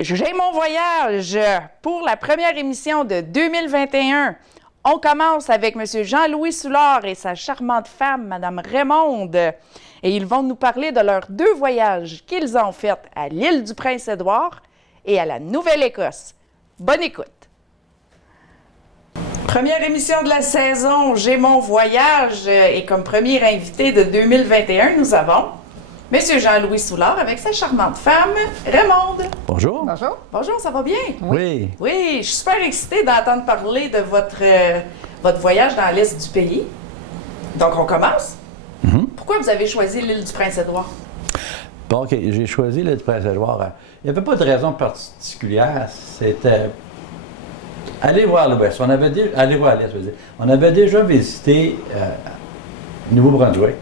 j'ai mon voyage pour la première émission de 2021. On commence avec M. Jean-Louis Soulard et sa charmante femme, Mme Raymonde. Et ils vont nous parler de leurs 2 voyages qu'ils ont faits à l'île du Prince-Édouard et à la Nouvelle-Écosse. Bonne écoute! Première émission de la saison, j'ai mon voyage. Et comme premier invité de 2021, nous avons M. Jean-Louis Soulard avec sa charmante femme, Raymonde. Bonjour. Bonjour. Bonjour, ça va bien? Oui. Oui, je suis super excitée d'entendre parler de votre voyage dans l'Est du pays. Donc, on commence. Pourquoi vous avez choisi l'île du Prince-Édouard? Bon, OK, j'ai choisi l'île du Prince-Édouard. Il n'y avait pas de raison particulière. C'était aller voir l'Ouest. Aller voir l'Est, je veux dire. On avait déjà visité Nouveau-Brunswick.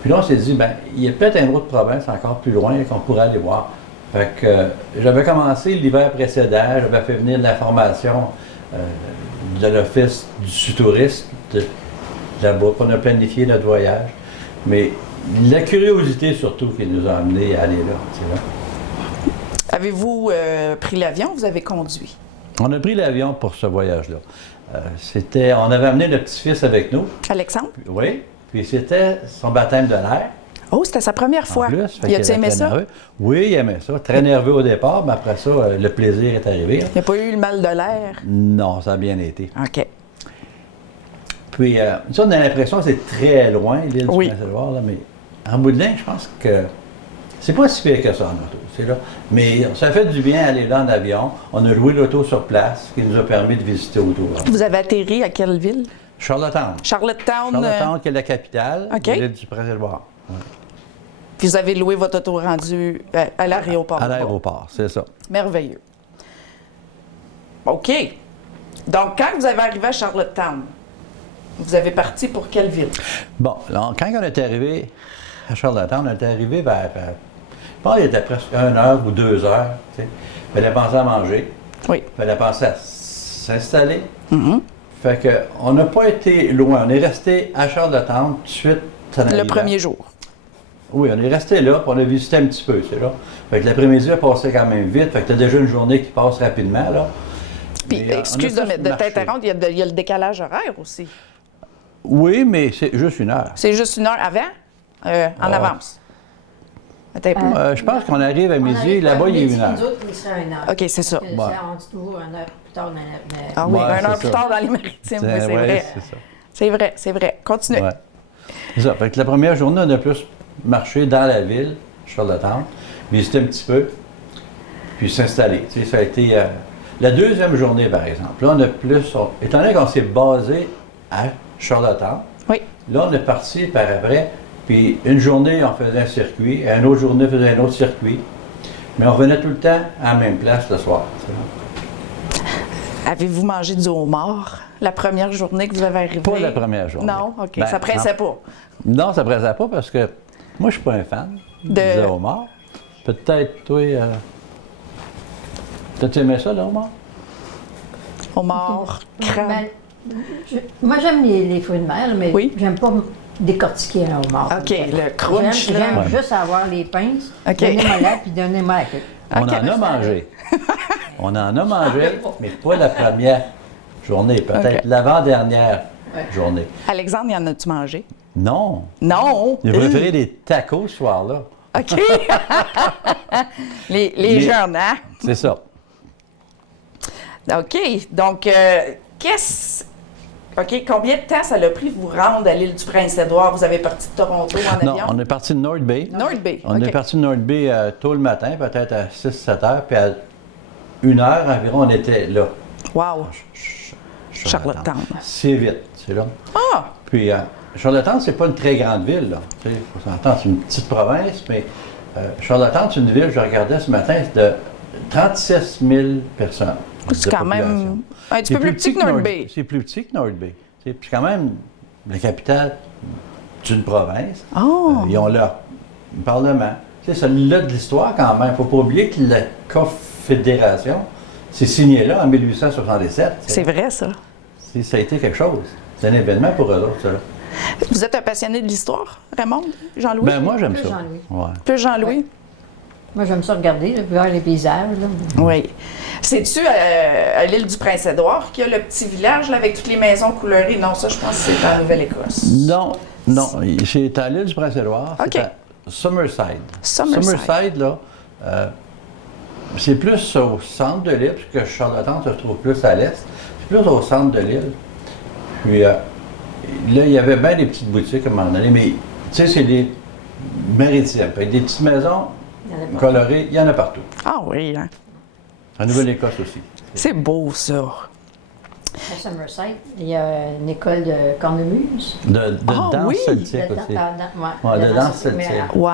Puis là, on s'est dit, bien, il y a peut-être une autre province encore plus loin qu'on pourrait aller voir. Fait que j'avais commencé l'hiver précédent, j'avais fait venir de l'information de l'Office du sous-tourisme là-bas, qu'on a planifié notre voyage. Mais la curiosité surtout qui nous a amenés à aller là. C'est là. Avez-vous pris l'avion ou vous avez conduit? On a pris l'avion pour ce voyage-là. On avait amené notre petit-fils avec nous. Alexandre? Oui. Puis c'était son baptême de l'air. Oh, c'était sa première fois. En plus, Il a-tu aimé ça? Nerveux. Oui, il aimait ça. Très nerveux au départ, mais après ça, le plaisir est arrivé. Il n'y a pas eu le mal de l'air? Non, ça a bien été. OK. Puis, ça, on a l'impression que c'est très loin, l'île du Oui. Prince-Édouard, là, mais en bout de ligne, je pense que c'est pas si pire que ça en auto. C'est là. Mais ça fait du bien aller là en avion. On a loué l'auto sur place, ce qui nous a permis de visiter autour. Vous avez atterri à quelle ville? Charlottetown. Charlottetown. Charlottetown, qui est la capitale OK. de l'île du Prince-Édouard. Ouais. Puis vous avez loué votre auto rendu à l'aéroport. À l'aéroport, c'est ça. Merveilleux. OK. Donc, quand vous avez arrivé à Charlottetown, vous avez parti pour quelle ville? Bon, alors, quand on est arrivé à Charlottetown, on est arrivé vers, je pense qu'il était presque 1 heure ou 2 heures. Il fallait penser à manger. Oui. Il fallait penser à s'installer. Fait qu'on n'a pas été loin. On est resté à Charlottetown tout de suite. Le premier jour. Oui, on est resté là, puis on a visité un petit peu, c'est là. Fait que l'après-midi a passé quand même vite. Fait que t'as déjà une journée qui passe rapidement, là. Puis, Mais, excuse on a plus de marché. t'interrompre, il y a le décalage horaire aussi. Oui, mais c'est juste 1 heure. C'est juste 1 heure avant, en avance. Attends un peu. Je pense qu'on arrive à midi, là-bas, il est 1 heure. Nous autres, il serait 1 heure. OK, c'est ça. On dit toujours 1 heure plus tard dans la... Ah oui, Ouais, 1 heure c'est plus ça. tard dans les maritimes, oui, c'est Ouais, vrai. c'est ça. C'est vrai, c'est vrai. Continuez. Ouais. C'est ça. Fait que la première journée, on a plus marché dans la ville, Charlottetown, visiter un petit peu, puis s'installer. Tu sais, ça a été la deuxième journée, par exemple. Là, on a plus... étant donné qu'on s'est basé à Charlottetown, Oui. là, on est parti par après, puis une journée, on faisait un circuit, et une autre journée, on faisait un autre circuit. Mais on revenait tout le temps à la même place le soir. Tu sais. Avez-vous mangé du homard la première journée que vous avez arrivé? Pas la première journée. Non? OK. Ben, Ça pressait pas. Non, ça ne pressait pas parce que moi, je suis pas un fan De- du homard. Peut-être, toi, t'as-tu aimé ça, le homard? Homard, crabe. Moi, j'aime les fruits de mer, mais Oui. j'aime pas décortiquer un homard. OK, le crunch, là. J'aime Ouais. juste avoir les pinces, OK. donnez-moi là, puis donnez-moi la queue. On OK. en a mangé. On en a mangé, mais pas la première journée, peut-être OK. l'avant-dernière journée. Alexandre, y en as-tu mangé? Non. Non! J'ai préféré des tacos ce soir-là. OK. les Mais- jeunes, hein? C'est ça. OK. Donc, OK, combien de temps ça l'a pris de vous rendre à l'île du Prince-Édouard? Vous avez parti de Toronto en Non, avion? on est parti de North Bay. North Bay. On OK. est parti de North Bay tôt le matin, peut-être à 6-7 heures, puis à 1 heure environ, on était là. Wow! Charlottetown. C'est vite, c'est là. Ah! Puis, Charlottetown, c'est pas une très grande ville, là. Tu sais, faut s'entendre, c'est une petite province, mais Charlottetown, c'est une ville, je regardais ce matin, c'est de 36 000 personnes. C'est de quand même population. un petit peu plus petit que North Bay. C'est plus petit que North Bay. Tu sais, puis c'est quand même la capitale d'une province. Oh! Ils ont leur parlement. Tu sais, ça a de l'histoire quand même. Il ne faut pas oublier que la Confédération s'est signée là en 1867. C'est vrai, ça. Ça a été quelque chose. C'est un événement pour eux autres, ça. Là. Vous êtes un passionné de l'histoire, Raymond? Jean-Louis? Ben, moi, j'aime Plus ça. Jean-Louis. Ouais. Plus Jean-Louis? Moi, j'aime ça regarder, là, voir les paysages. Là. Oui. C'est-tu à l'île du Prince-Édouard qu'il y a le petit village là, avec toutes les maisons colorées? Non, ça, je pense que c'est en Nouvelle-Écosse. Non, c'est à l'île du Prince-Édouard. OK. C'est à Summerside. Summerside. Là, c'est plus au centre de l'île, puisque Charlottetown se trouve plus à l'est. C'est plus au centre de l'île. Puis là, il y avait bien des petites boutiques à un moment donné, mais tu sais, c'est des maritimes. Avec des petites maisons colorées, il y en a partout. Ah oui, hein? En Nouvelle-Écosse aussi. C'est beau, ça. À Summerside, il y a une école de cornemuse. De Ah, danse oui! celtique aussi. Ouais, de danse celtique. Nous, Wow!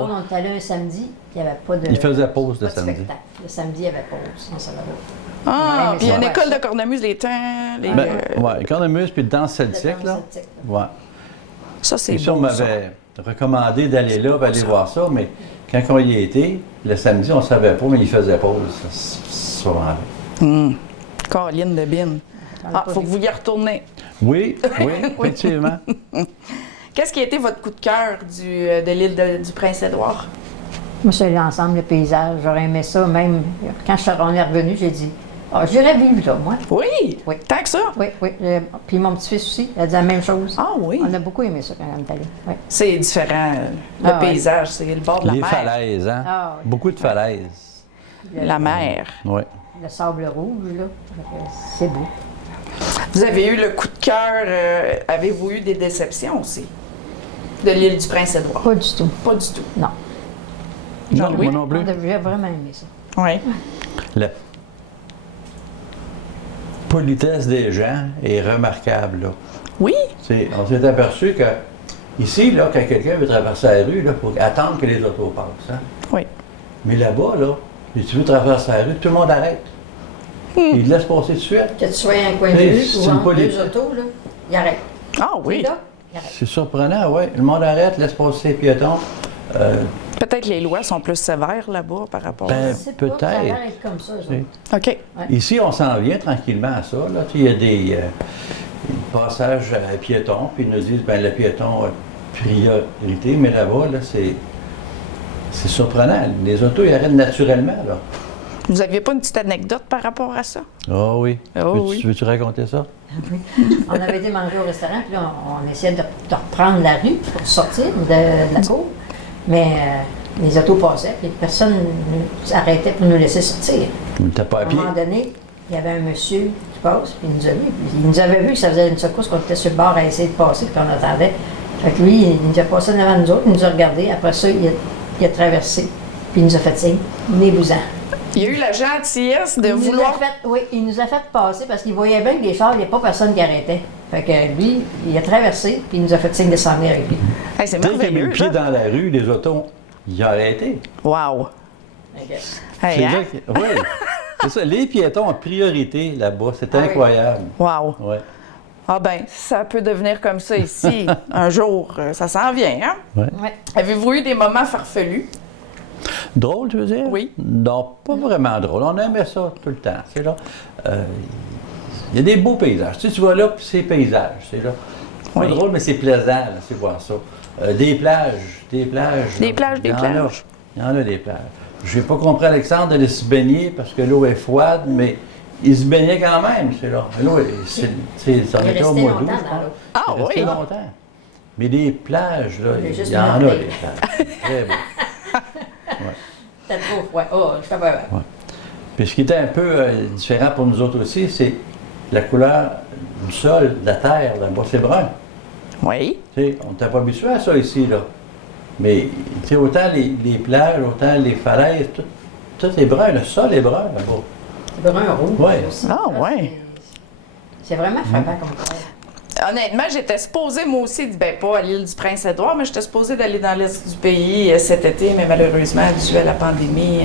on est allé un samedi, puis il n'y avait pas de. Il faisait pause pas le de samedi. spectacle. Le samedi, il y avait pause. On s'en va là. Ah, Ouais, puis il y a une mais école ça. de cornemuse, les temps, les... Ouais, cornemuse puis de danse La celtique, danse là. celtique. Ouais. Ça, c'est Et ça, on beau, ça. m'avait recommandé d'aller là, aller voir ça, mais quand on y était, le samedi, on ne savait pas, mais il faisait pause. Souvent. Caroline de Bine. Ah, faut que vous y retournez. Oui, effectivement. Qu'est-ce qui a été votre coup de cœur de l'île du Prince-Édouard? Moi, c'est l'ensemble, le paysage. J'aurais aimé ça. Même quand on est revenu, j'ai dit, ah, j'irais vivre là, moi. Oui! Oui. Tant que ça? Oui, oui. Puis mon petit-fils aussi, il a dit la même chose. Ah oui! On a beaucoup aimé ça quand on est allé. Oui. C'est différent. Le Ah, ouais. paysage, c'est le bord de la Les mer. falaises, hein? Ah, oui. Beaucoup de falaises. La mer. Oui. Le sable rouge, là. C'est beau. Vous avez eu le coup de cœur. Avez-vous eu des déceptions aussi? De l'île du Prince-Édouard? Pas du tout. Pas du tout. Non. Non, Jean-Louis? moi non plus. J'ai vraiment aimé ça. Oui. La politesse des gens est remarquable, là. Oui? On s'est aperçu que ici, là, quand quelqu'un veut traverser la rue, il faut attendre que les autos passent. Hein? Oui. Mais là-bas, là, si tu veux traverser la rue, tout le monde arrête. Il te laisse passer tout de suite. Que tu sois à un coin de Hey, rue c'est ou une entre politique. deux autos, là, il arrête. Ah oui. Là, il arrête. C'est surprenant, oui. Le monde arrête, laisse passer les piétons. Peut-être les lois sont plus sévères là-bas par rapport Ben, Je sais pas, ça a peut-être. l'air d'être comme ça, eux Oui. autres. OK. Ici, on s'en vient tranquillement à ça. Là. Tu sais, il y a des passages à piétons, puis ils nous disent, ben le piéton a priorité, mais là-bas, là, c'est surprenant. Les autos, ils arrêtent naturellement, là. Vous n'aviez pas une petite anecdote par rapport à ça? Ah oui. Oh oui. Veux-tu raconter ça? On avait été manger au restaurant, puis là, on essayait de reprendre la rue pour sortir de la cour. Mais les autos passaient, puis personne n'arrêtait pour nous laisser sortir. On n'était pas À à un pied. moment donné, il y avait un monsieur qui passe, puis il nous a vu. Puis il nous avait vu que ça faisait une secousse qu'on était sur le bord à essayer de passer, puis on attendait. Fait que lui, il nous a passé devant nous autres, il nous a regardés. Après ça, il a traversé, puis il nous a fait signe, venez-vous-en. Il y a eu la gentillesse de Il nous a vouloir... fait- oui, il nous a fait passer parce qu'il voyait bien que les chars, il n'y avait pas personne qui arrêtait. Fait que lui, il a traversé, puis il nous a fait signe de s'en venir avec lui. Hey, c'est Dès qu'il a mis merveilleux, le pied ça. dans la rue, les autos, ils ont arrêté. Wow! Fait que- Hey, C'est hein? là que- oui, c'est ça. Les piétons ont priorité là-bas. C'est Ah oui. incroyable. Wow! Ouais. Ah ben, ça peut devenir comme ça ici. Un jour, ça s'en vient, hein? Ouais. Avez-vous eu des moments farfelus? Drôle, tu veux dire? Oui. Non, pas vraiment drôle. On aimait ça tout le temps. C'est là. Il y a des beaux paysages. Tu sais, tu vas là, puis c'est paysage. C'est là. Pas Oui. drôle, mais c'est plaisant, là, c'est voir ça. Des plages. Des là, plages, il y en a. plages. Il y en a des plages. J'ai pas compris Alexandre d'aller se baigner parce que l'eau est froide, mais il se baignait quand même, c'est là. L'eau, ça Il était est au resté mois longtemps d'août, dans je pense. l'eau. Ah Il est resté oui! longtemps. Mais des plages, là, Il est juste il y en a monté. des plages. Très beau. C'était trop froid. Oh, je sais pas. Puis ce qui était un peu différent pour nous autres aussi, c'est la couleur du sol, de la terre, là-bas, c'est brun. Oui. Tu sais, on n'était pas habitué à ça ici, là. Mais, tu sais, autant les plages, autant les falaises, tout est brun, le sol est brun, là-bas. C'est brun rouge. Ouais. aussi. Ah, ouais. C'est vraiment frappant comme ça. Honnêtement, j'étais supposée, moi aussi, ben pas à l'île du Prince-Édouard, mais j'étais supposée d'aller dans l'est du pays cet été, mais malheureusement, dû à la pandémie,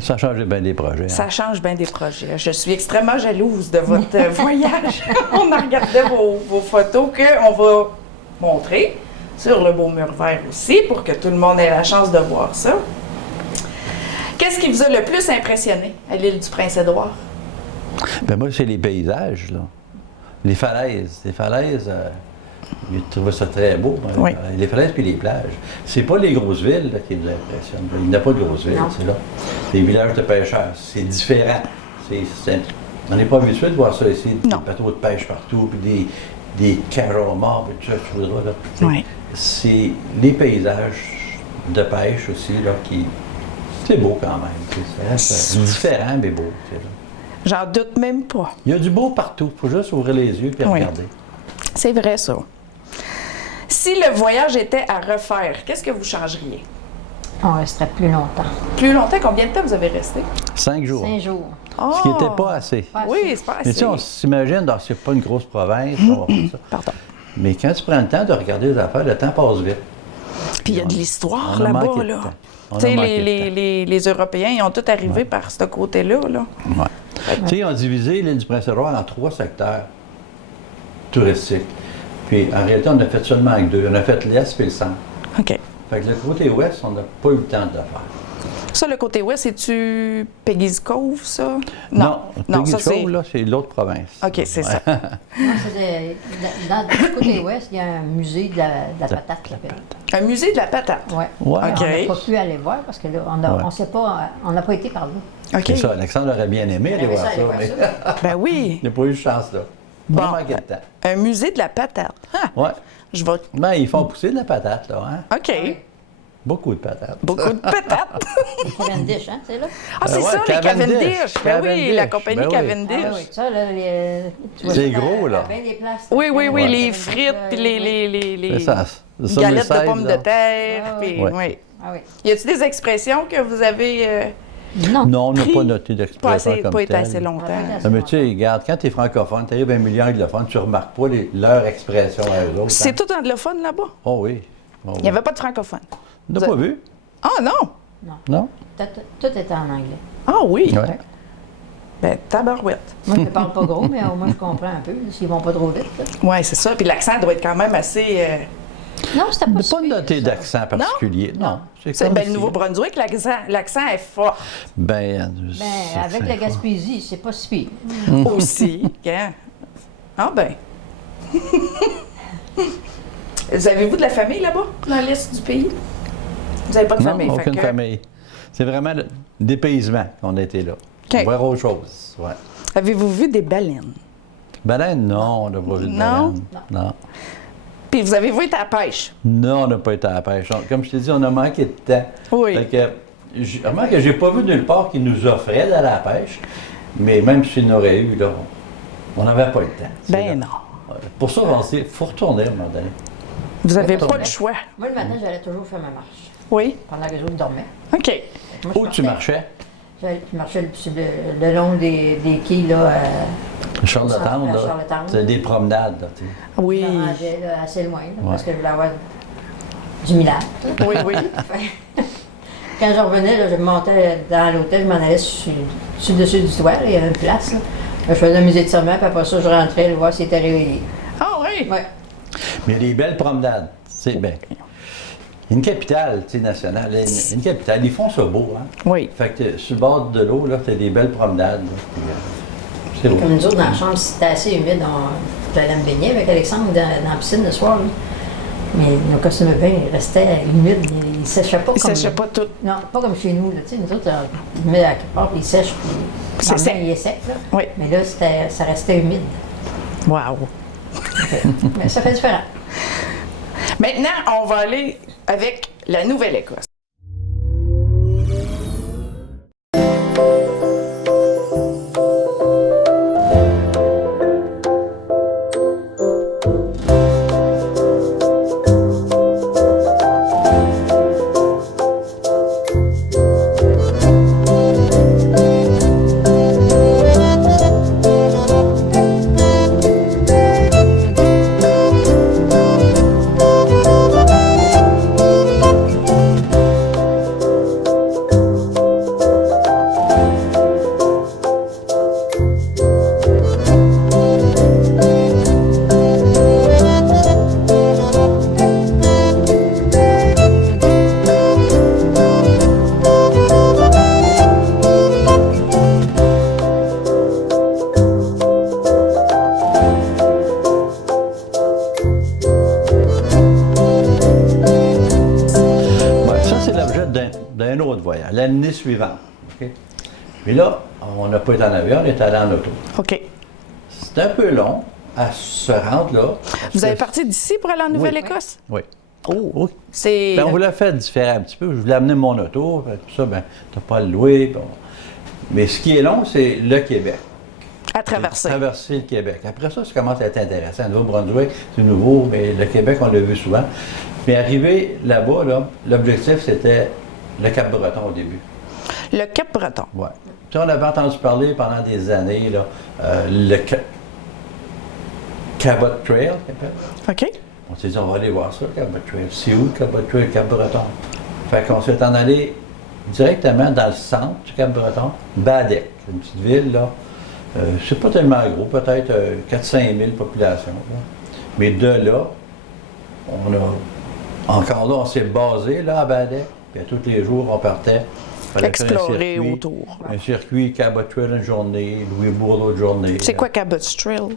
Ça a changé bien des projets. hein. ça change bien des projets. Je suis extrêmement jalouse de votre voyage. On a regardé vos photos qu'on va montrer sur le beau mur vert aussi, pour que tout le monde ait la chance de voir ça. Qu'est-ce qui vous a le plus impressionné à l'île du Prince-Édouard? Ben moi, c'est les paysages, là. Les falaises. Les falaises, Il trouvait ça très beau, Oui. les fraises puis les plages. C'est pas les grosses villes là, qui nous impressionnent. Il n'y a pas de grosses villes, Non. c'est là. C'est des villages de pêcheurs. C'est différent. On n'est pas habitué de voir ça ici. Non. Des bateaux de pêche partout, puis des cajards morts, puis tout ça, tu voudras, là. Oui. C'est les paysages de pêche aussi, là, qui... C'est beau quand même. C'est différent, mais beau. Tu sais, là. J'en doute même pas. Il y a du beau partout. Il faut juste ouvrir les yeux et Oui. regarder. C'est vrai, ça. Si le voyage était à refaire, qu'est-ce que vous changeriez? On resterait plus longtemps. Plus longtemps, combien de temps vous avez resté? 5 jours. 5 jours. Ce qui n'était pas assez. Pas assez. Oui, c'est pas Mais assez. tu sais, on s'imagine, c'est pas une grosse province, on va faire ça. Pardon. Mais quand tu prends le temps de regarder les affaires, le temps passe vite. Puis il y a de l'histoire on a manqué là-bas, de là. temps. On a Tu sais, manqué de les Européens, ils ont tous arrivé par ce côté-là, là. Ouais. Tu sais, ils ont divisé l'île du Prince-Édouard en 3 secteurs touristiques. Puis en réalité, on a fait seulement avec 2. On a fait l'Est et le centre. OK. Fait que le côté ouest, on n'a pas eu le temps de le faire. Ça, le côté ouest, c'est-tu Peggy's Cove, ça? Non, non, ça, Peggy's Cove, c'est... là, c'est l'autre province. OK, c'est ça. Moi, c'était du côté ouest, il y a un musée de la patate qui s'appelle. Un musée de la patate. Ouais. Ouais. OK. On n'a pas pu aller voir parce que là, on sait pas, on n'a pas été par là. OK. C'est ça, Alexandre aurait bien aimé aller voir ça, mais Ben oui. il n'a pas eu de chance là. Bon. On a manqué de temps. Un musée de la patate. Ah, Ouais. je vais... Ben, ils font pousser de la patate, là, hein? OK. Beaucoup de patates. Beaucoup de patates. Cavendish, hein, c'est là? Ah, c'est ouais, ça, les Cavendish. Cavendish. Ben oui, la Cavendish. compagnie Ben oui. Cavendish. Ah oui, ça, là, tu vois C'est ça gros, dans là. bien des places. Oui, oui, oui, Ouais. les Cavendish, frites, puis les C'est ça. C'est ça, galettes mes de pommes sides, de là. terre. Ah, Puis, ouais. oui. Ah oui. Y a-t-il des expressions que vous avez Non. Non, on n'a Pris. pas noté d'expression comme pas été telle. assez longtemps? Ah, mais tu sais, regarde, quand tu es francophone, tu arrives à un million anglophones, tu ne remarques pas leurs expressions à eux autres. C'est hein? tout anglophone là-bas? Oh oui. Oh, Il n'y avait pas de francophone. On n'a pas vu? Ah non! Non? Tout était en anglais. Ah oui! Ouais. Ben, tabarouette. Moi, je ne parle pas gros, mais au moins, je comprends un peu, s'ils vont pas trop vite. là. Oui, c'est ça. Puis l'accent doit être quand même assez... Non, c'était On pas n'a pas si pire, noté ça. d'accent particulier. Non. C'est comme ben, si- le Nouveau-Brunswick, l'accent est fort Ben, Ben, avec la Gaspésie, c'est pas si pire. aussi. Hein? Ah ben. Vous avez-vous de la famille là-bas, dans l'est du pays? Vous n'avez pas de Non, famille? fait aucune que- famille. C'est vraiment le dépaysement qu'on a été là. OK. Voir autre chose. Ouais. Avez-vous vu des baleines? Baleine, non, on n'a pas vu de Non? baleine. Non. Puis vous avez-vous été à la pêche? Non, on n'a pas été à la pêche. Comme je t'ai dit, on a manqué de temps. Oui. Fait que, remarque que j'ai pas vu nulle part qui nous offrait d'aller à la pêche, mais même s'il n'aurait eu, là, on n'avait pas le temps. C'est là. Ben non. Pour ça, on s'est dit, il faut retourner à un moment donné. Vous n'avez pas Retourner. le choix. Moi, le matin, j'allais toujours faire ma marche Oui. pendant que les autres dormaient. OK. Moi, je Où tu partais- marchais? Je marchais sur le long des quais, là. Charlottetown, À là. Charlottetown. C'est des promenades, là, tu sais. Oui. Je me rangeais là, assez loin, là, Ouais. parce que je voulais avoir du millage. Oui, oui. Quand je revenais, là, je montais dans l'hôtel, je m'en allais sur le dessus du toit, là, il y avait une place. Là. Je faisais la musée de serment, puis après ça, je rentrais, voir s'il était réveillé. Ah oui. Ouais. Mais des belles promenades. C'est bien. Une capitale, tu sais, nationale. Une capitale, ils font ça beau, hein? Oui. Fait que sur le bord de l'eau, là, t'as des belles promenades. Là, puis, c'est beau. Comme nous autres, dans la chambre, c'était assez humide. J'allais me baigner avec Alexandre dans la piscine le soir. Là. Mais nos costumes de bain, ils restaient humides. Ils ne séchaient pas Il comme... ne séchait pas tout. Non, pas comme chez nous. Là. Tu sais, nous autres, on met à quelque part, puis ils sèchent, puis C'est dans le sec. bain, il est sec. Là. Oui. Mais là, ça restait humide. Wow. Mais ça fait différent. Maintenant, on va aller avec la Nouvelle-Écosse. C'était un autre voyage, l'année suivante. OK? Mais là, on n'a pas été en avion, on est allé en auto. OK. C'était un peu long à se rendre là. Vous avez parti d'ici pour aller en Nouvelle-Écosse? Oui. Oh! Oui. C'est... Ben, on voulait faire différent un petit peu. Je voulais amener mon auto, tout ça, ben, tu n'as pas à le louer. Bon. Mais ce qui est long, c'est le Québec. À traverser. Traverser le Québec. Après ça commence à être intéressant. Nouveau-Brunswick, c'est nouveau, mais le Québec, on l'a vu souvent. Mais arrivé là-bas, là, l'objectif, c'était le Cap-Breton au début. Le Cap-Breton. Oui. On avait entendu parler pendant des années, là, le Cabot Trail, OK. on s'est dit, on va aller voir ça, Cabot Trail. C'est où le Cabot Trail, Cap-Breton? Fait qu'on s'est en allé directement dans le centre du Cap-Breton, Badec, une petite ville, là. C'est pas tellement gros, peut-être 4-5 000 populations. Là. Mais de là, encore là, on s'est basé là, à Badec. Puis tous les jours, on partait. Explorer autour. Un circuit Cabot Trail une journée, Louisbourg l'autre journée. C'est quoi Cabot Trail?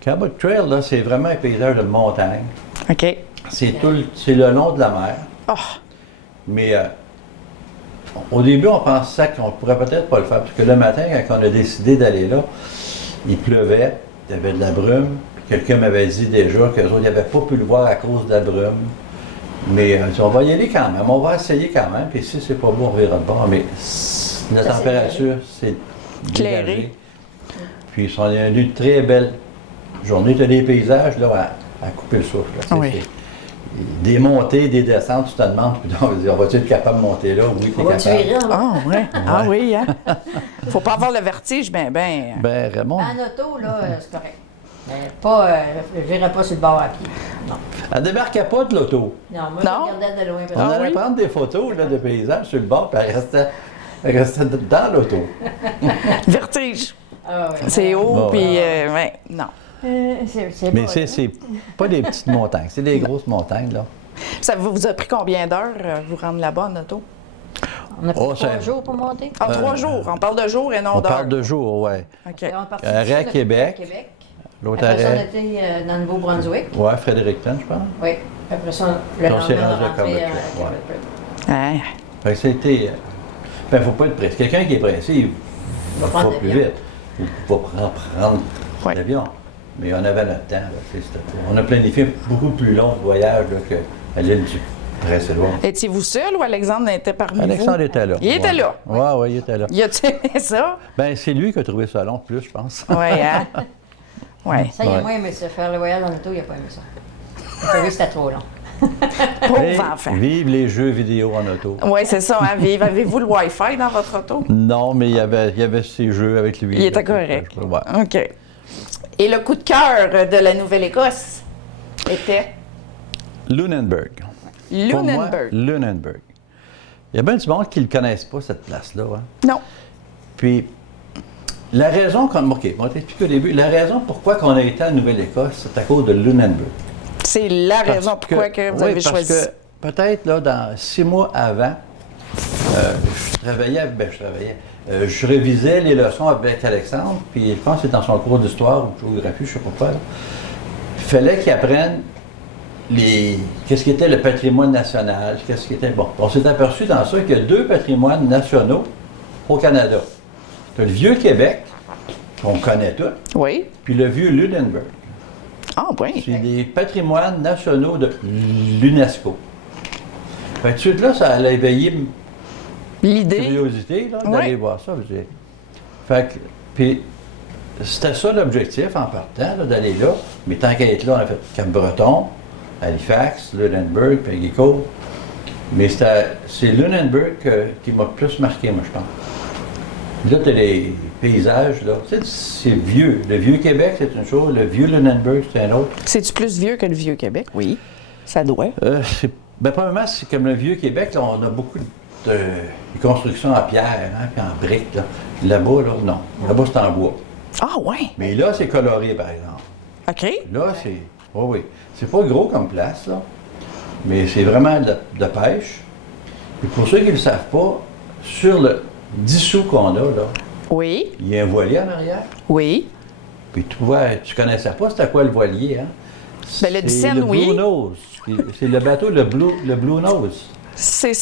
Cabot Trail, là, c'est vraiment un paysage de montagne. OK. C'est le long de la mer. Oh! Mais au début, on pensait qu'on pourrait peut-être pas le faire, parce que le matin, quand on a décidé d'aller là, il pleuvait, il y avait de la brume. Quelqu'un m'avait dit déjà qu'eux autres n'avaient pas pu le voir à cause de la brume. Mais on va y aller quand même, on va essayer quand même, puis si c'est pas beau, on verra de bord. Mais la température, c'est clairé. Puis on a eu une très belle journée. Tu as des paysages là, à couper le souffle. Là. Oui. Des montées, des descentes, tu te demandes, on va-tu être capable de monter là? Oui, tu es capable. Ah, ouais. Ah oui, hein? Faut pas avoir le vertige, ben. Ben, Raymond. En auto, là, c'est correct. Mais pas, je n'irai pas sur le bord à pied. Non. Elle débarquait pas de l'auto. Non, moi, Non? je regardais de loin. On allait oui? prendre des photos là, de paysages sur le bord, puis elle restait dans l'auto. Vertige. Ah, ouais. C'est haut, Bon, puis. ouais, non. C'est Mais pas, c'est pas des petites montagnes, c'est des grosses montagnes, là. Ça vous a pris combien d'heures vous rendre là-bas en auto? On a pris Oh, 3 ça- jours pour monter. Ah, 3 jours. On parle de jours et non On d'heures. parle de jours, oui. OK. Et on est parti Arrêt d'ici, à là, Québec. L'autre Après ça, on arrêt, était dans le Nouveau-Brunswick. ouais, Fredericton, je pense. Oui. Après ça, le On s'est lendemain, on rendu à est rentré Cabot à Trail, Cabot ouais. Trail. Hein? Fait que c'était. Ben, faut pas être pressé. Quelqu'un qui est pressé, il va prendre pas plus l'avion. vite. Il va prendre Ouais. l'avion. Mais on avait notre temps. Là, on a planifié beaucoup plus long ce voyage là, qu'à l'île du Prince-Édouard. Étiez-vous seul ou Alexandre était parmi Alexandre vous? était là. Il était là. Oui, oui, il était là. Y a-tu aimé ça? Ben, c'est lui qui a trouvé ça long plus, je pense. Oui, hein? Oui. Ça, il a Ouais. moins aimé ça. Faire le voyage en auto, il n'a pas aimé ça. Il a trouvé que c'était trop long. Pauvre Mais enfant. vive les jeux vidéo en auto. Oui, c'est ça, hein? Vive. Avez-vous le Wi-Fi dans votre auto? Non, mais il y avait ses jeux avec lui. Il était là, correct. Ouais. OK. Et le coup de cœur de la Nouvelle-Écosse était Lunenburg. Pour moi, Lunenburg. Lunenburg. Il y a bien du monde qui ne le connaissent pas, cette place-là. Hein. Non. Puis, la raison, on va t'expliquer au début, la raison pourquoi on a été en Nouvelle-Écosse, c'est à cause de Lunenburg. C'est la Parce raison pourquoi que vous oui, avez parce choisi. que peut-être, là, dans 6 mois avant, je révisais les leçons avec Alexandre, puis je pense que c'est dans son cours d'histoire ou de géographie, je ne sais pas quoi. Là. Il fallait qu'il apprenne qu'est-ce qui était le patrimoine national, qu'est-ce qui était... Bon, on s'est aperçu dans ça qu'il y a 2 patrimoines nationaux au Canada. Tu as le Vieux-Québec, qu'on connaît tous, Oui. puis le Vieux-Lunenburg. Ah, oui. C'est des patrimoines nationaux de l'UNESCO. Fait que tout de suite là, ça a éveillé ma L'idée. curiosité là, Ouais. d'aller voir ça. Je dis. Fait que, puis c'était ça l'objectif en partant, là, d'aller là. Mais tant qu'à être là, on a fait Cap-Breton, Halifax, Lunenburg, Peggyco. Mais c'est Lunenburg qui m'a plus marqué, moi, je pense. Là, tu as les paysages, là. Tu sais, c'est vieux. Le Vieux-Québec, c'est une chose. Le Vieux-Lunenburg, c'est un autre. C'est-tu plus vieux que le Vieux-Québec? Oui. Ça doit. Premièrement, c'est comme le Vieux-Québec, là, on a beaucoup de constructions en pierre, hein, puis en briques. Là. Là-bas, là, non. Là-bas, c'est en bois. Ah, oui. Mais là, c'est coloré, par exemple. OK. Là, c'est... Oui, oui. C'est pas gros comme place, là. Mais c'est vraiment de pêche. Et pour ceux qui ne le savent pas, sur le 10 sous qu'on a, là, Oui. il y a un voilier en arrière. Oui. Puis tu vois, tu connaissais pas c'était quoi le voilier, hein? Ben, le C'est Dixon, le oui. Blue Nose. C'est le bateau, le Blue Nose. C'est.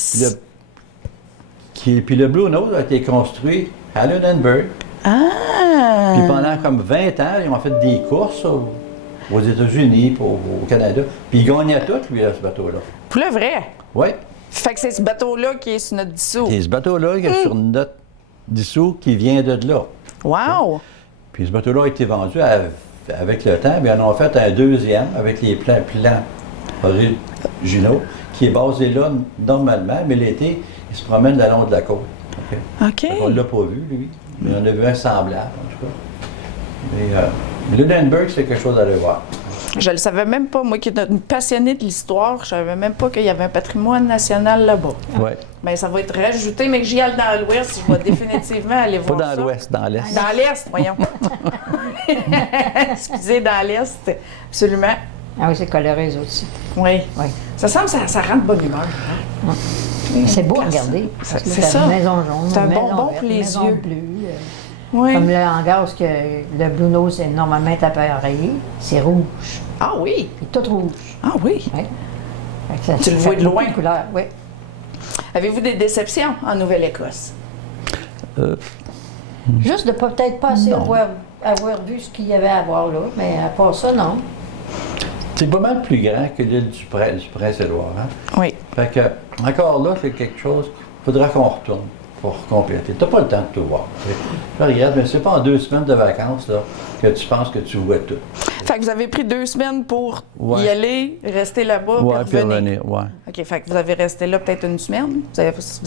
Puis le Blue Nose a été construit à Lunenburg. Ah! Puis pendant comme 20 ans, ils ont fait des courses aux États-Unis, puis au Canada. Puis il gagnait tout, lui, là, ce bateau-là. Pour le vrai? Oui. Fait que c'est ce bateau-là qui est sur notre dissous. Et ce bateau-là, qui est sur notre dissous, qui vient de là. Wow! Puis ce bateau-là a été vendu avec le temps. Puis ils en ont fait un deuxième avec les plans originaux, qui est basé là normalement, mais l'été, il se promène le long de la côte. OK? OK. On ne l'a pas vu, lui, mais on a vu un semblable, en tout cas. Mais Lunenburg, c'est quelque chose à aller voir. Je le savais même pas, moi qui suis une passionnée de l'histoire, je savais même pas qu'il y avait un patrimoine national là-bas. Oui. Mais ça va être rajouté, mais que j'y aille dans l'ouest, je vais définitivement aller Pas voir dans ça. l'ouest, dans l'est. Dans l'est, voyons. Excusez, dans l'est, absolument. Ah oui, c'est coloré, eux aussi. Oui. Oui. Ça semble que ça rend de bonne humeur. Hein? C'est beau à Classe. regarder. Parce que C'est t'as ça. une maison jaune, C'est un une maison bonbon verte, pour une les maison yeux. bleue. Oui. Comme le hangar, où le Blue Nose est normalement appareillé, c'est rouge. Ah oui. C'est tout rouge. Ah oui. Oui. Fait que Tu le ça vois fait de loin. beaucoup couleurs, oui. Avez-vous des déceptions en Nouvelle-Écosse? Juste de peut-être pas assez Non. avoir vu ce qu'il y avait à voir là, mais à part ça, non. C'est pas mal plus grand que l'île du Prince-Édouard. Hein? Oui. Fait que, encore là, c'est quelque chose qu'il faudra qu'on retourne pour compléter. Tu n'as pas le temps de tout voir. Je regarde, mais c'est pas en 2 semaines de vacances là, que tu penses que tu vois tout. Fait que vous avez pris 2 semaines pour Ouais. y aller, rester là-bas, Ouais, puis revenir. ouais. OK, fait que vous avez resté là peut-être une semaine? Vous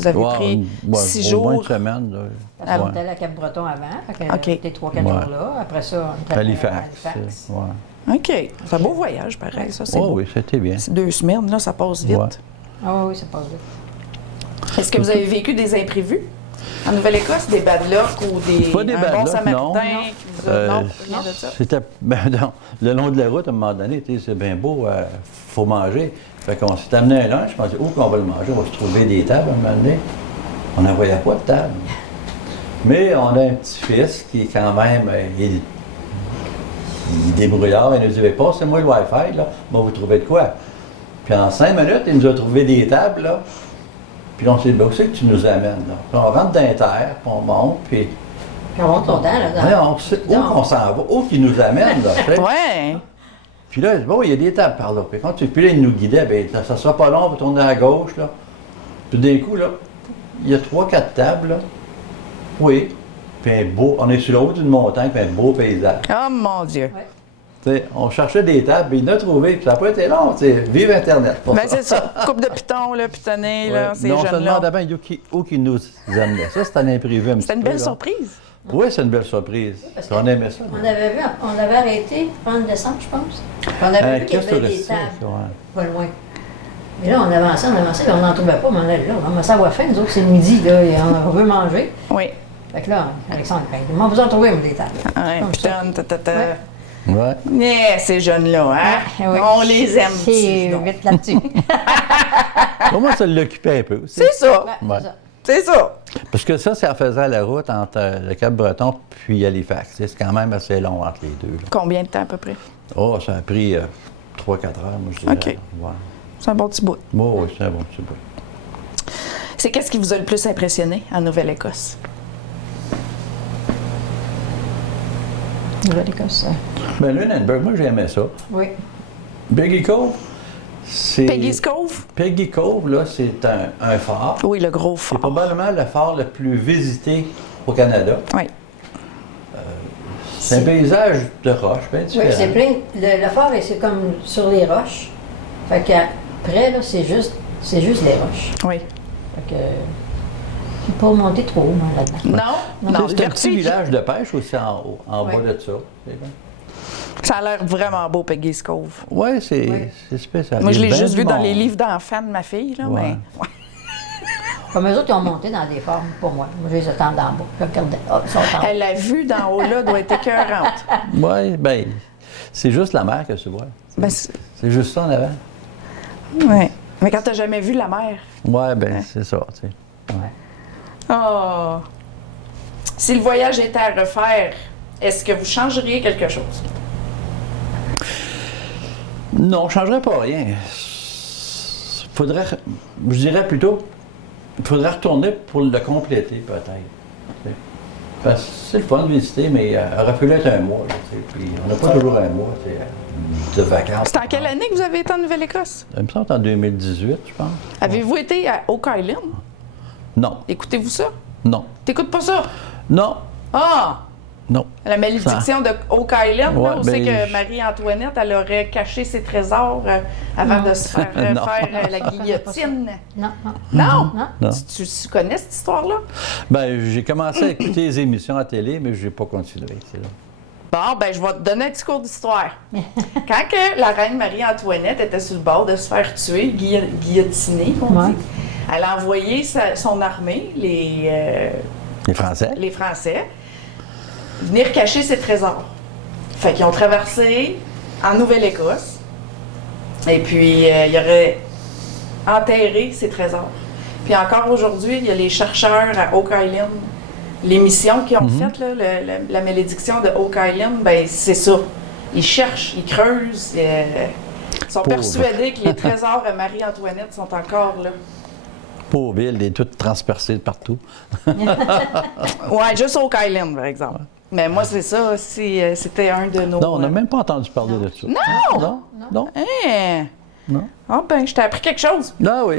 avez Ouais, pris ouais, 6 au moins jours? une semaine. Là. Parce qu'on Ouais. était allé à Cap-Breton avant, fait que OK. on était 3-4 Ouais. jours là. Après ça, on était à Halifax. Halifax. Ouais. OK. C'est un beau voyage, pareil, ça. C'est Oh, beau. oui, c'était bien. C'est 2 semaines, là, ça passe vite. Ouais. Ah oui, ça passe vite. Est-ce que vous avez vécu des imprévus en Nouvelle-Écosse, des bad luck ou des Pas des un bad bon luck, samaritain non. qui vous a... non, rien de ça? C'était, non, le long de la route, à un moment donné, tu sais, c'est bien beau, faut manger. Fait qu'on s'est amené un lunch, je me dit, où qu'on va le manger? On va se trouver des tables à un moment donné. On n'en voyait pas de table. Mais on a un petit-fils qui, quand même, il est débrouillard. Il nous dit, passez-moi le Wi-Fi, là, on va vous trouver de quoi. Puis en 5 minutes, il nous a trouvé des tables, là. Puis on s'est dit, où c'est que tu nous amènes, là? Puis on rentre dans les terres, puis on monte, puis... Puis on monte longtemps, là. Ouais, on sait où qu'on s'en va, où qu'il nous amène, là, tu sais. Ouais. Puis là, bon, il y a des tables par là. Puis quand puis là, il nous guidait, bien, ça sera pas long, on va tourner à gauche, là. Puis d'un coup, là, il y a 3-4 tables, là. Oui. Puis un beau, on est sur le haut d'une montagne, puis un beau paysage. Oh mon Dieu. Tu sais, on cherchait des tables, puis il en a trouvé, puis ça n'a pas été long, tu sais. Vive Internet pour Ben ça. c'est ça. Coupe de pitons, là, pitonné, là, Ouais. ces Mais on se jeunes-là. demandait bien où qu'ils nous amenaient. Ça, c'était un imprévu un petit C'était une peu, belle là. surprise. Oui, c'est une belle surprise. parce Puis on que aimait ça. On avait vu, on l'avait arrêté pendant le décembre, je pense. Puis on avait vu qu'il y Qu'est-ce que avait tu des tables ouais. pas loin. Mais là, on avançait, puis on n'en trouvait pas, mais on allait là. On commençait à avoir faim, nous autres, c'est midi, là, et on veut manger. Oui. Fait que là, Alexandre, on vous en trouver, des tables. Ouais, Comme ça. pitonne, ta. Ouais. Ouais. Yeah, ces jeunes-là, hein? Ah, oui. On les aime. C'est ces gens. vite là-dessus. Pour moi, ça l'occupait un peu aussi. C'est ça. Ouais, Ouais. c'est ça. C'est ça. Parce que ça, en faisant la route entre le Cap-Breton puis Halifax. C'est quand même assez long entre les deux. Là. Combien de temps à peu près? Oh, ça a pris 3-4 heures, moi, je dirais. OK. Ouais. C'est un bon petit bout. Oh, oui, c'est un bon petit peu. C'est qu'est-ce qui vous a le plus impressionné en Nouvelle-Écosse? Nouvelle-Écosse, ça. Ben, Lunenburg, moi, j'aimais ça. Oui. Peggy Cove, c'est... Peggy's Cove? Peggy Cove, là, c'est un phare. Oui, le gros C'est fort. probablement le phare le plus visité au Canada. Oui. C'est un paysage de roches, bien Oui, différent. c'est plein. Le phare, c'est comme sur les roches. Fait qu'après, là, c'est juste les roches. Oui. Fait que. Je ne pas monter trop haut, moi, là-dedans. Non? Non, C'est un petit vertige. village de pêche aussi en haut, en Oui. bas de ça. Ça a l'air vraiment beau, Peggy's Cove. Oui, c'est Oui. spécial. Moi, je Il y l'ai a bien juste du vu dans monde. les livres d'enfants de ma fille, là, Ouais. mais... Ouais. Comme eux autres, ils ont monté dans des formes pour moi. Moi, je les attends d'en bas. Je regardais. Ah, ils sont en haut. Elle l'a vue d'en haut, là, doit être écœurante. Oui, bien, c'est juste la mer que tu vois. Ben, C'est juste ça en avant. ouais. Mais quand t'as jamais vu la mer... Oui, bien, c'est ça, tu sais. Oh! Si le voyage était à refaire, est-ce que vous changeriez quelque chose? Non, je ne changerais pas rien. Faudrait, je dirais plutôt, Il faudrait retourner pour le compléter, peut-être. Tu sais. Parce que c'est le fun de visiter, mais il aurait fallu être un mois. Là, tu sais. Puis on n'a pas toujours un mois tu sais, de vacances. C'est en quelle année que vous avez été en Nouvelle-Écosse? Il me semble que c'est en 2018, je pense. Avez-vous été à Oak Island? Non, Écoutez-vous ça? non, T'écoutes pas ça? non, Ah! non. La malédiction de Oak Island, là, Ouais, où c'est ben, que Marie-Antoinette, elle aurait caché ses trésors avant de se faire Non. la guillotine. Non, non. Non! Non. Non. Tu connais cette histoire-là? Ben, j'ai commencé à écouter les émissions à télé, mais je n'ai pas continué. C'est là. Bon, ben je vais te donner un petit cours d'histoire. Quand que la reine Marie-Antoinette était sur le bord de se faire tuer, guillotinée, on Ouais. dit, elle a envoyé son armée, Les Français? les Français, venir cacher ses trésors. Fait qu'ils ont traversé en Nouvelle-Écosse, et puis ils auraient enterré ses trésors. Puis encore aujourd'hui, il y a les chercheurs à Oak Island, l'émission qu'ils ont faite, là, la malédiction de Oak Island, ben c'est ça. Ils cherchent, ils creusent, ils sont Pauvre. persuadés que les trésors de Marie-Antoinette sont encore là. Pauvre ville, elle est toute transpercée de partout. Ouais, juste Oak Island, par exemple. Mais moi, c'est ça, c'était un de nos... Non, on n'a même pas entendu parler de ça. Non! Non? Non? Hein? Non? Ah ben, je t'ai appris quelque chose. Ah oui.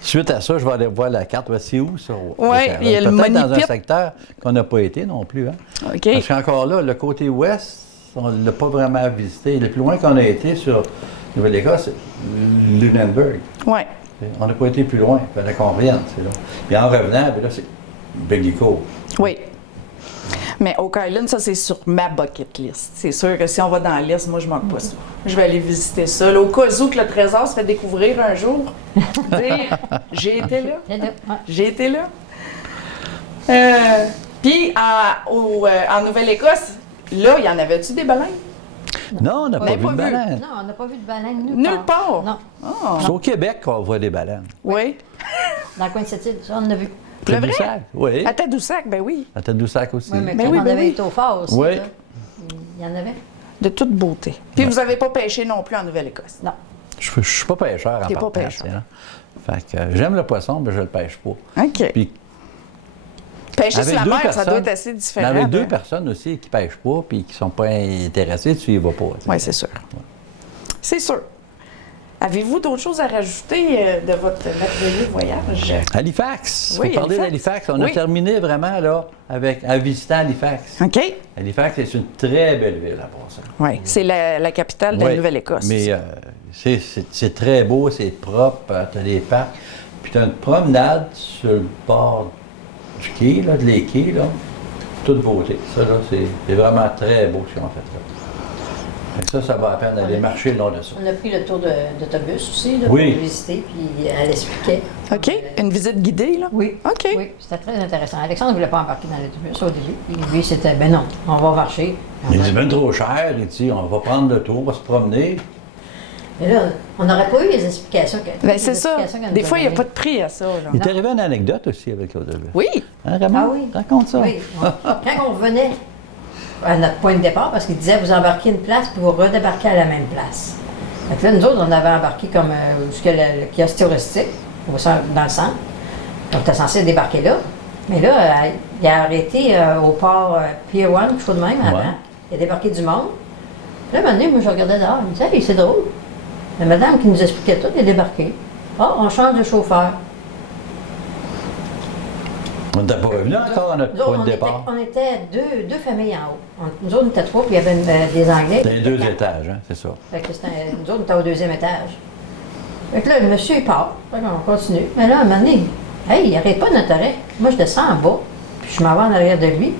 Suite à ça, je vais aller voir la carte. C'est où ça? Ouais, il y a le Peut-être dans un Money Pit. secteur qu'on n'a pas été non plus. Hein? OK. Parce qu'encore là, le côté ouest, on ne l'a pas vraiment visité. Le plus loin qu'on a été sur Nouvelle-Écosse, c'est Lunenburg. Ouais. On n'a pas été plus loin. Il fallait qu'on revienne. C'est là. Puis en revenant, puis là, c'est Bellico. Oui. Mais Oak Island, ça, c'est sur ma bucket list. C'est sûr que si on va dans la liste, moi, je manque pas ça. Je vais aller visiter ça. Là, au cas où que le trésor se fait découvrir un jour, dire « J'ai été là. C'est là. Ouais. J'ai été là. » Puis, en Nouvelle-Écosse, là, il y en avait-tu des baleines? Non, on n'a On pas n'a vu pas de vu. baleine. Non, on n'a pas vu de baleine Nulle part. Non. Ah. C'est au Québec qu'on voit des baleines. Oui. Dans le coin de cette île, ça, on en a vu. Le vrai? Tadoussac, oui. À Tadoussac, ben oui. À Tadoussac aussi. Oui, mais Ben quand oui, on ben avait oui. été au fort aussi, Oui. là, il y en avait. De toute beauté. Puis vous n'avez pas pêché non plus en Nouvelle-Écosse. Non. Je ne suis pas pêcheur en T'es pas partant, pêcheur. tu sais, hein. Fait que j'aime le poisson, mais je ne le pêche pas. OK. Puis Pêcher sur la deux mer, ça doit personnes- être assez mais différent. avec deux de- personnes aussi qui ne pêchent pas puis qui ne sont pas intéressées, tu y vas pas. tu sais. Oui, c'est sûr. C'est sûr. Avez-vous d'autres choses à rajouter de votre merveilleux voyage? Halifax. Oui, Vous parlez Halifax. d'Halifax. On Oui. a terminé vraiment là en visitant Halifax. OK. Halifax, c'est une très belle ville à passer. Oui, c'est la capitale de la Oui, Nouvelle-Écosse. Mais c'est très beau, c'est propre, tu as des parcs. Puis tu as une promenade sur le bord du quai, là, de les quais, là. Toute beauté. Ça, là, c'est vraiment très beau ce qu'ils ont fait là. Fait que ça vaut la peine d'aller marcher le long de ça. On a pris le tour d'autobus aussi, là, Oui. pour visiter, puis elle expliquait. OK. Une visite guidée, là? Oui. OK. Oui, c'était très intéressant. Alexandre ne voulait pas embarquer dans l'autobus au début. Puis lui, c'était, ben non, on va marcher. Il dit, ben trop cher, il dit, on va prendre le tour, on va se promener. Mais là, on n'aurait pas eu les explications qu'elle Ben, c'est ça. Des fois, il n'y a pas de prix à ça. Là. Il est arrivé une anecdote aussi avec l'autobus. Oui. Hein, Raymond? Ah oui. Raconte ça. Oui. Quand on revenait à notre point de départ, parce qu'il disait, vous embarquez une place, puis vous redébarquez à la même place. Fait que là, nous autres, on avait embarqué comme jusqu'à le kiosque touristique, dans le centre. Donc, on était censé débarquer là. Mais là, il a arrêté au port Pier 1, quelque chose de même, avant. Ouais. Il a débarqué du monde. Là, un moment donné, moi, je regardais dehors. Je me disais, hey, c'est drôle. La madame qui nous expliquait tout est débarquée. Ah, on change de chauffeur. On n'était pas revenu encore à notre Nous autres, point de départ. on était deux familles en haut. Nous autres, on était trois, puis il y avait des Anglais. C'était les deux étages, hein, c'est ça. Fait que nous autres, on était au deuxième étage. Fait que là, le monsieur, il part. Fait qu'on continue. Mais là, à un moment donné, hey, il n'arrête pas notre arrêt. Moi, je descends en bas, puis je m'en vais en arrière de lui.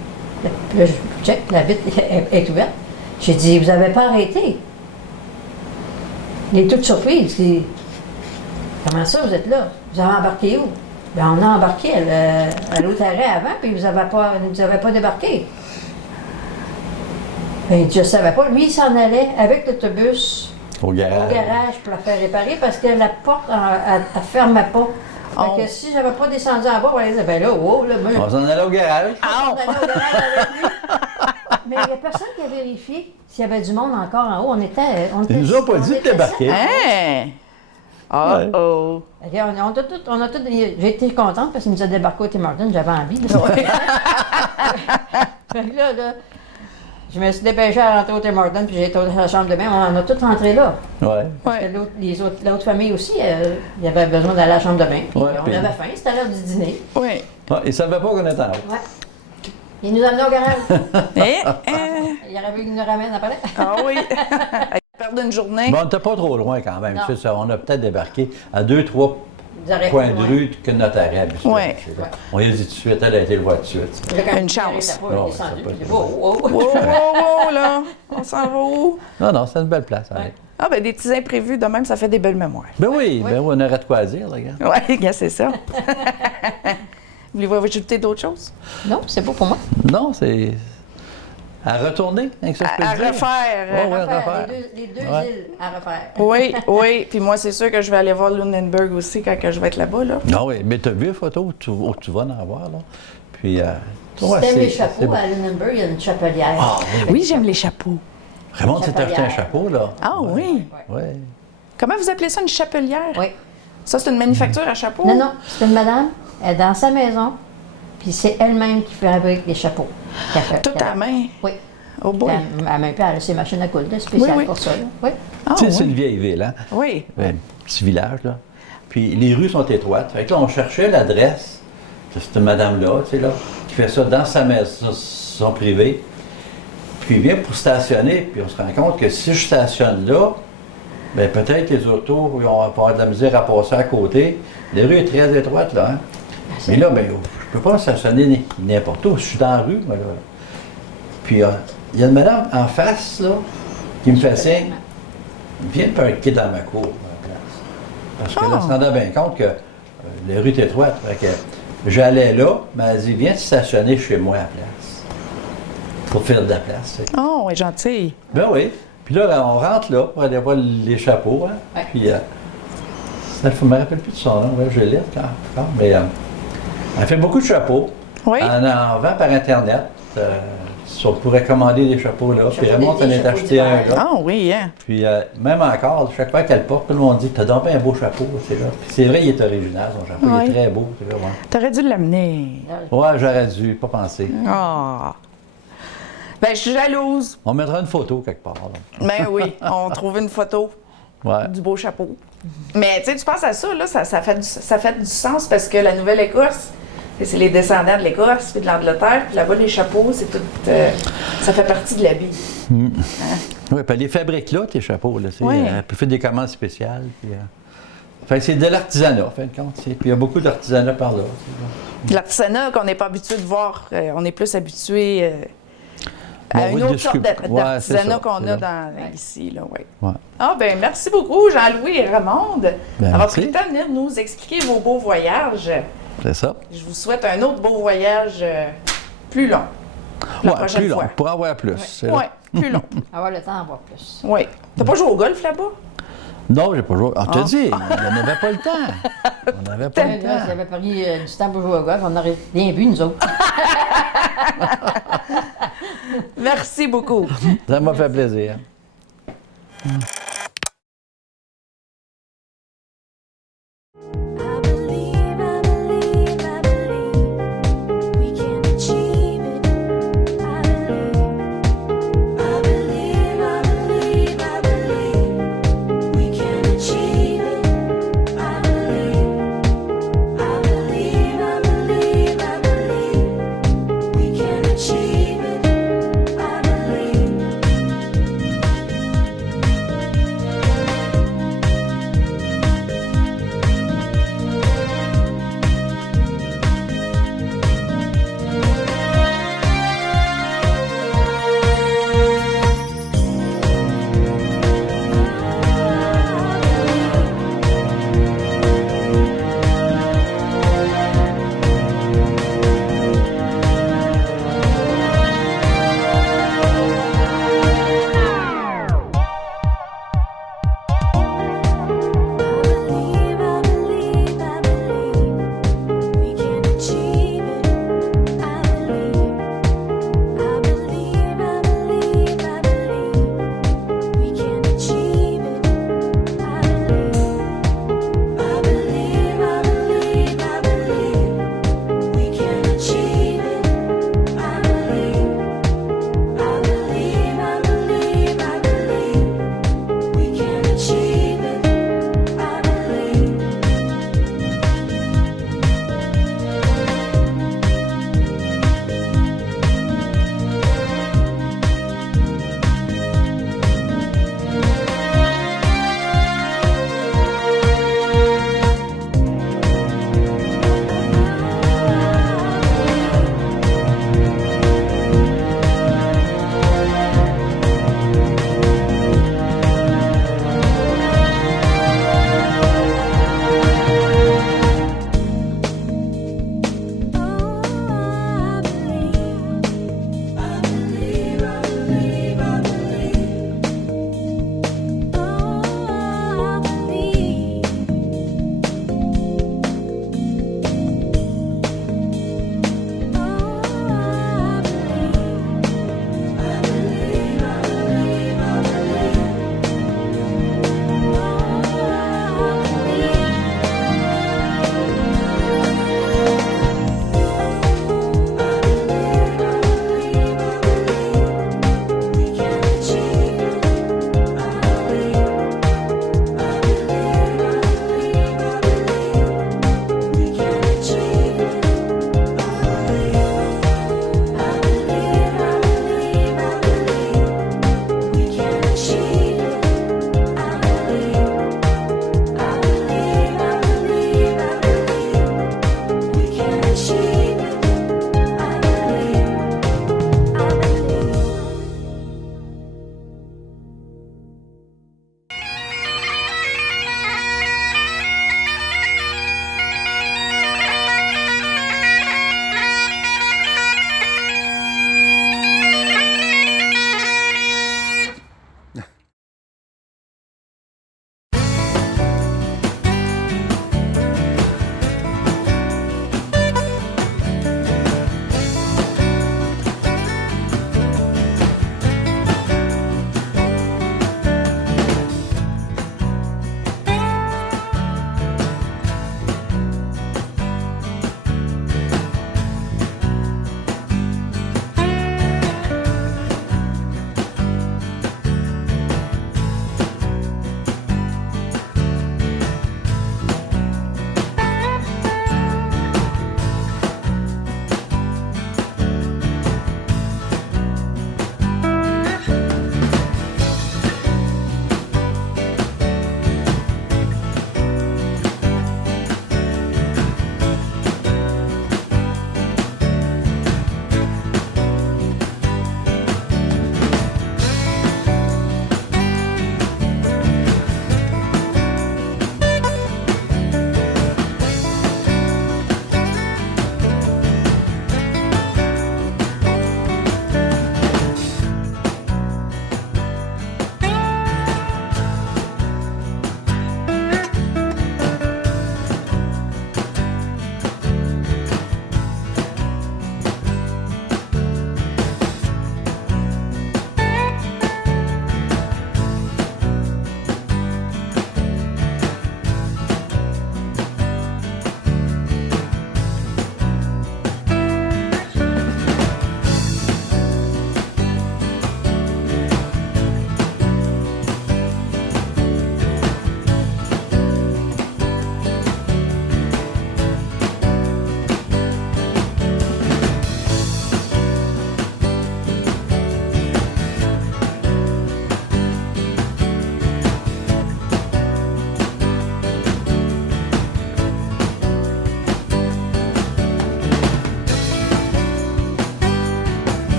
Puis là, je check, la vitre est ouverte. J'ai dit, vous n'avez pas arrêté. Il est tout surpris. Il dit, comment ça, vous êtes là? Vous avez embarqué où? Ben, on a embarqué à l'autre arrêt avant, puis vous n'avez pas débarqué. Ben, il dit, je ne savais pas. Lui, il s'en allait avec l'autobus Au garage. au garage pour la faire réparer parce que la porte, elle ne fermait pas. Fait Oh. que si j'avais pas descendu en bas, on allait dire, ben là, wow, là, moi, On s'en allait au garage. on allait au garage avec lui. Mais il n'y a personne qui a vérifié s'il y avait du monde encore en haut. On était Ils nous ont pas dit de était débarquer. sept. Hein? Oh! Fait que on a tout, j'ai été contente parce qu'il nous a débarqué au Tim Hortons, j'avais envie. Fait que là, je me suis dépêchée à rentrer au Tim Hortons, puis j'ai été à la chambre de bain. On a tous rentré là. Ouais. Parce que l'autre famille aussi, il y avait besoin d'aller à la chambre de bain. Puis Ouais, on puis- avait faim, c'était l'heure du dîner. Oui. Ouais, ils ne savaient pas qu'on était en haut. Ouais. Il nous a amenés au garage. Eh, Il y aurait vu qu'il nous ramène après. Ah oui! Perdre une journée. Mais on n'était pas trop loin quand même. Non. Tu sais, ça, on a peut-être débarqué à 2-3 Ils auraient coins pu, de ouais. rue que notre arrêt habituel. Ouais. C'est là. On y a dit tout de suite, elle a été le voir tout de suite. Là, quand Une il chance. arrêtait pas, il Non, est descendu, ça peut puis il être dit, wow, wow. Wow, wow, wow, là! On s'en va où? Non, c'est une belle place. Allez. Ah, ben des petits imprévus, de même, ça fait des belles mémoires. Ben oui, ben oui, on aurait de quoi dire, les gars. Oui, gars, c'est ça. Voulez-vous ajouter d'autres choses? Non, c'est pas pour moi. Non, c'est à retourner, hein, que ça, je peux À dire. refaire. Ouais, ouais. refaire. Les deux Ouais. îles à refaire. Oui, oui. Puis moi, c'est sûr que je vais aller voir Lunenburg aussi quand que je vais être là-bas, là. Non, oui, mais tu as vu les photos où tu vas en avoir, là. Puis, Si ouais, t'aimes les c'est chapeaux, bon. à Lunenburg, il y a une chapelière. Ah, Oui, j'aime les chapeaux. Raymond s'est acheté un Chapelière. chapeau, là. Ah oui? Oui. Comment vous appelez ça, une chapelière? Oui. Ça, c'est une manufacture à chapeau? Non, non, c'est une madame, elle est dans sa maison, puis c'est elle-même qui fabrique les chapeaux. qu'elle fait- Tout à main? Oui. Oh boy. Elle a même pas ses machines à coudre spéciales Oui, oui. pour ça. Là. Oui. Ah, Tu sais, c'est oui. une vieille ville, hein? Oui. Un petit village, là. Puis les rues sont étroites. Fait que là, on cherchait l'adresse de cette madame-là, tu sais, là, qui fait ça dans sa maison privée. Puis il vient pour stationner, puis on se rend compte que si je stationne là, bien peut-être les autos ils vont avoir de la misère à passer à côté. La rue est très étroite, là, hein? Mais là, ben, je peux pas stationner n'importe où. Je suis dans la rue, moi, là. Puis il y a une madame en face, là, qui me fait signe. Viens parquer dans ma cour, à la place. Parce qu'elle se rendait bien compte que la rue est étroite. Fait que j'allais là, mais elle dit, viens te stationner chez moi à la place. Pour faire de la place. tu sais. Oh, oui, gentil. Ben oui. Puis là, on rentre là pour aller voir les chapeaux. Hein. Ouais. Puis, ça, je ne me rappelle plus de son nom, ouais, je l'ai quand mais elle fait beaucoup de chapeaux. Oui. Elle en vend par Internet. On pourrait commander des chapeaux là. Puis Raymond s'en est acheté un là. Ah oui, hein? Puis même encore, chaque fois qu'elle porte, tout le monde dit t'as donc bien un beau chapeau, c'est là. Puis c'est vrai, il est original, son chapeau, il Ouais. est très beau, c'est vrai, ouais. T'aurais dû l'amener. Ouais, j'aurais dû, pas penser. Ah. Ben, je suis jalouse. On mettra une photo quelque part. Là. Ben oui, on trouve une photo Ouais. du beau chapeau. Mais tu sais, tu penses à ça, là, ça fait du sens parce que la Nouvelle-Écosse, c'est les descendants de l'Écosse puis de l'Angleterre, puis là-bas, les chapeaux, c'est tout. Ça fait partie de l'habit. Oui, puis elle les fabrique là, tes chapeaux, là. Ouais. Elle peut faire des commandes spéciales. Puis, fait que c'est de l'artisanat, en fin de compte. Puis il y a beaucoup d'artisanat par là. L'artisanat qu'on n'est pas habitué de voir, on est plus habitué à Bon, une oui, autre de sorte ouais, c'est d'artisanat ça, qu'on c'est a ça. ici, là, oui. Ouais. Ah, ben merci beaucoup, Jean-Louis et Ramonde, d'avoir merci. pris le temps de venir nous expliquer vos beaux voyages. C'est ça. Je vous souhaite un autre beau voyage plus long. La Ouais, prochaine plus long, fois. pour en voir plus. c'est là. Oui, plus long. Avoir le temps d'en voir plus. Oui. T'as pas joué au golf là-bas? Non, j'ai pas joué. On t'a dit, on n'avait pas le temps. On n'avait pas le Là, temps. s'il avait pris du temps pour jouer au golf, on n'aurait rien vu, nous autres. Merci beaucoup. Ça m'a fait plaisir.